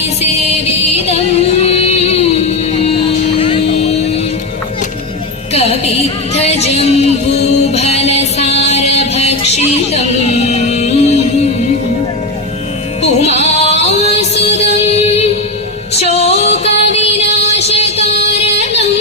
ഭൂതഗണാധിസേവിതം കവിത്തജംബൂഫലസാരഭക്ഷിതം ഉമാസുതം ശോകവിനാശകാരണം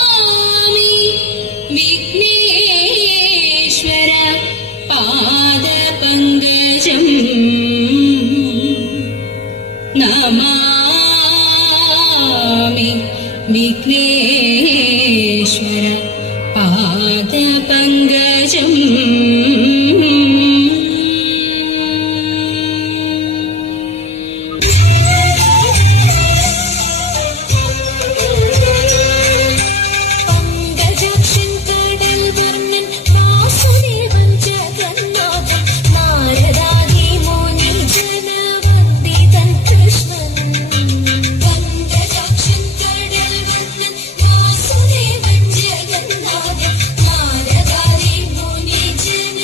Namami Vighneshwara പാദപങ്കജം Namami Vighneshwara പാദപങ്കജം. Jagannatha, Narada, Muni, Jana.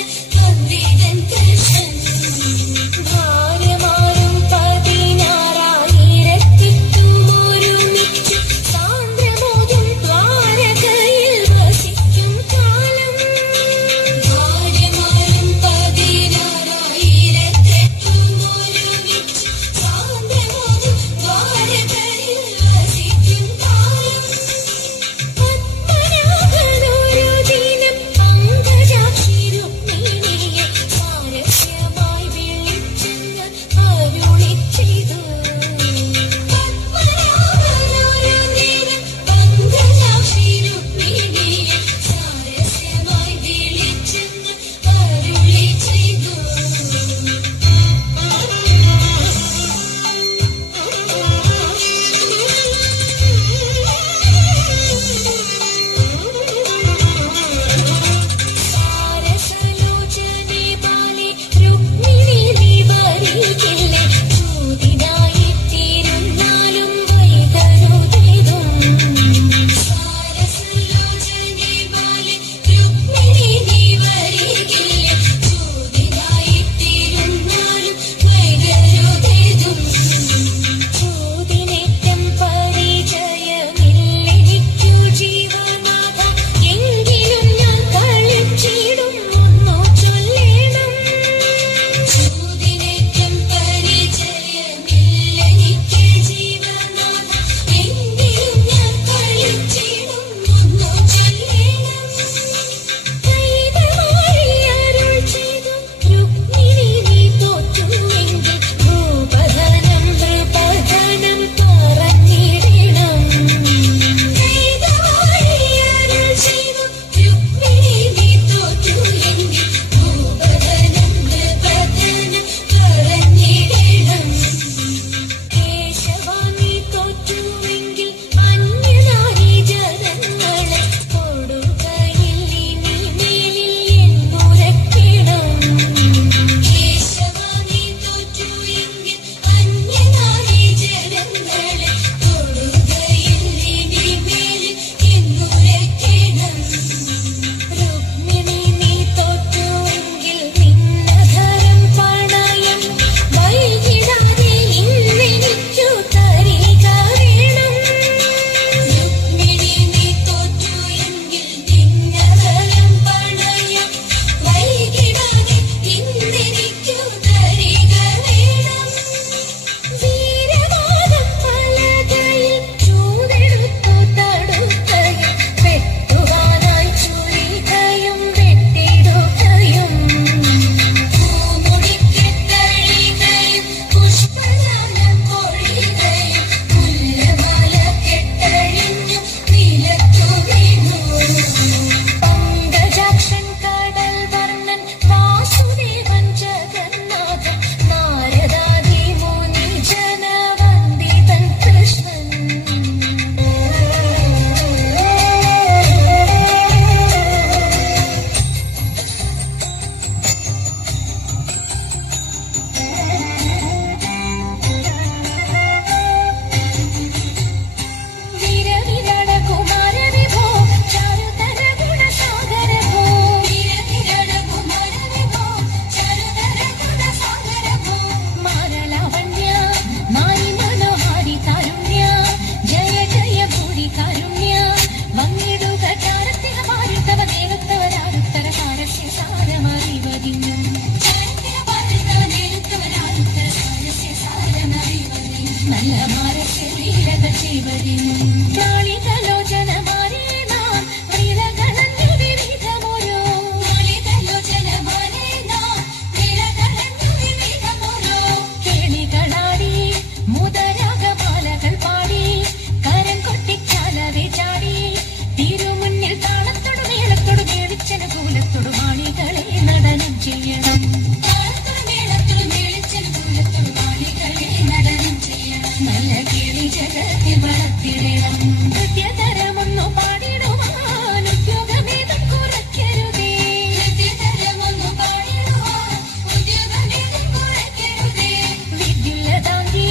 സ്വരത്തിൽ വളർത്തിടണം. നൃത്യതരമൊന്നു പാടിടുവാൻ ഉദ്യോഗമേതും കുറയ്ക്കരുതേ. നൃത്യതരമൊന്നു പാടിടുവാൻ ഉദ്യോഗമേതും കുറയ്ക്കരുതേ. വിദ്യുല്ലതാങ്കി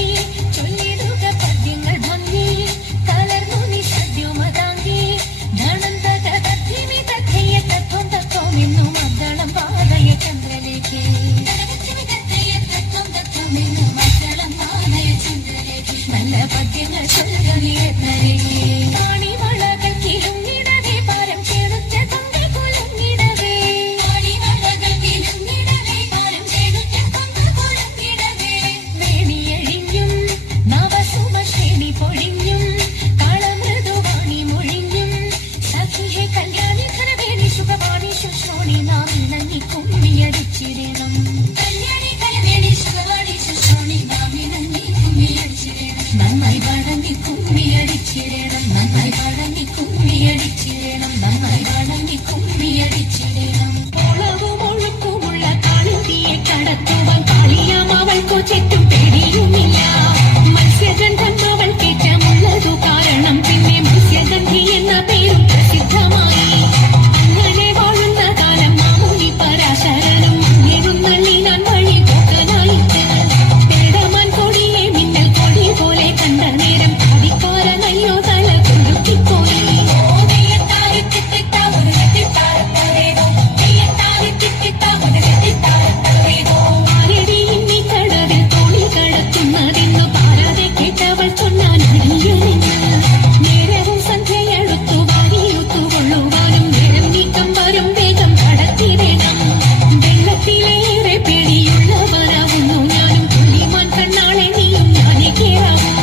ചൊല്ലിടുക പദ്യങ്ങൾ ഭംഗി കലർന്നു നീ സദ്യമതാങ്കി ധനന്തക തദ്ധിമി തദ്ധയ തത്വം തത്വം എന്നു മദ്ദളം പാതയ ചന്ദ്രലേഖേ. നല്ല പദ്യങ്ങൾ കാണിവളകൾ കിലുങ്ങിടവേ പാരം ചേർത്ത തങ്ക കുലങ്ങിടവേ. വേണിയഴിഞ്ഞും നവസുമശ്രേണി പൊഴിഞ്ഞും കളമൃദുവാണി മൊഴിഞ്ഞും സഖിഹെ കല്യാണി ഘനവേണി സുഖവാണി ശുശ്രോണി നാം ഇണങ്ങി കുമ്മിയടിച്ചിരണം. നന്നായി വഴങ്ങി കുമ്മിയടിച്ചിടണം. നന്നായി വഴങ്ങി കുമ്മിയടിച്ചിടണം. നന്നായി വഴങ്ങി കുമ്മിയടിച്ചിടണം. ഓളവും ഒഴുക്കുമുള്ള കാളിന്തിയെ കടത്തുവാൻ കാളിയാം അവൾക്കു ചുറ്റും പേടിയുമില്ല. മത്സ്യഗന്ധം അവൾ കേറ്റമുള്ളതു കാരണം പിന്നെ മത്സ്യഗന്ധി എന്ന പേരും പ്രസിദ്ധമായി. അങ്ങനെ വാഴുന്ന കാലം മാമുനി പരാശരനും എഴുന്നള്ളി ഞാൻ വഴി പോക്കനായിട്ട് പേടമാൻ കൊടിയെ മിന്നൽ കൊടി പോലെ കണ്ട നേരം കടിക്കാരനയ്യോ തല കുലുക്കിപ്പോയി. ആരടി ഇന്നീ കടവിൽ തോണി കടത്തുന്നതെന്നു പാരാതെ കേട്ടവൾ ചൊന്നാൻ അടിയനിന്ന്. നേരവും സന്ധ്യയെടുത്തു വാരിയുത്തുകൊള്ളുവാനും നേരം നീക്കം വരും വേഗം കടത്തിടണം. വെള്ളത്തിലേറെ പേടിയുള്ളവനാവുന്നു ഞാനും പുലിമാൻ കണ്ണാളെ നീയും ഞാനേ കേറാവൂ.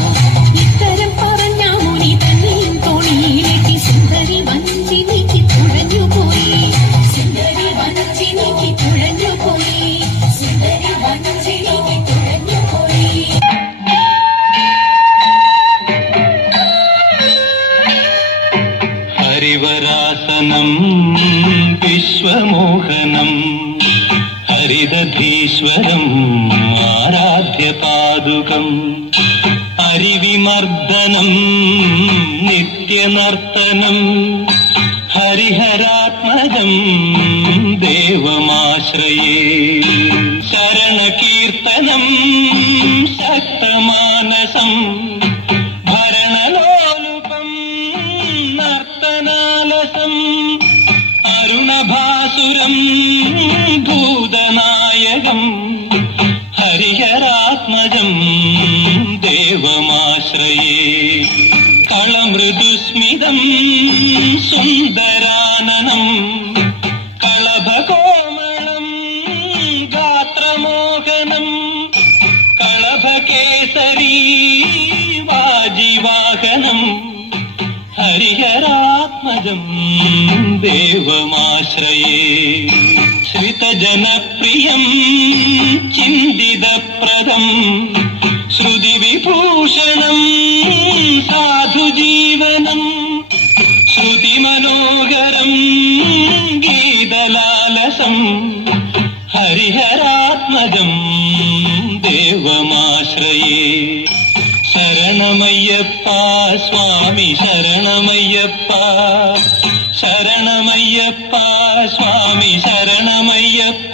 ഇത്തരം പറഞ്ഞ മുനി തന്നെയും തോണിയിലേക്ക് സുന്ദരി വഞ്ചി നീക്കി തുഴഞ്ഞുപോയി. സുന്ദരി വഞ്ചി നീക്കി തുഴഞ്ഞുപോയി. സുന്ദരി വഞ്ചി നീക്കി തുഴഞ്ഞുപോയി. ഹരിവരാസനം വിശ്വമോഹനം ഹരിദധീശ്വരം ആരാധ്യപാദുകം ഹരിവിമർദ്ദനം നിത്യനർത്തനം ഹരിഹരാത്മജം ദേവമാശ്രയേ. ശരണകീർത്തനം ശക്തമാനസം ഭരണലോലുപം നർത്തനാലസം അരുണഭാസുരം ഭൂതനായകം ഹരിഹരാത്മജം ദേവമാശ്രയേ. കളമൃദുസ്മിതം സുന്ദരാനനം കളഭകോമളം ഗാത്രമോഹനം കളഭകേസരീ വാജിവാഹനം ഹരിഹരാത്മജം ദേവമാശ്രയേ. ശ്രിതജനപ്രിയം ചിന്തിതപ്രദം ശ്രുതിവിഭൂഷണം സാധുജീവനം ശ്രുതിമനോഹരം ഗീതലാലസം ഹരിഹരാത്മജം ദേവമാശ്രയേ. ശരണമയ്യപ്പ സ്വാമി ശരണമയ്യപ്പ ശരണമയ്യപ്പ സ്വാമി ശരണമയ്യപ്പ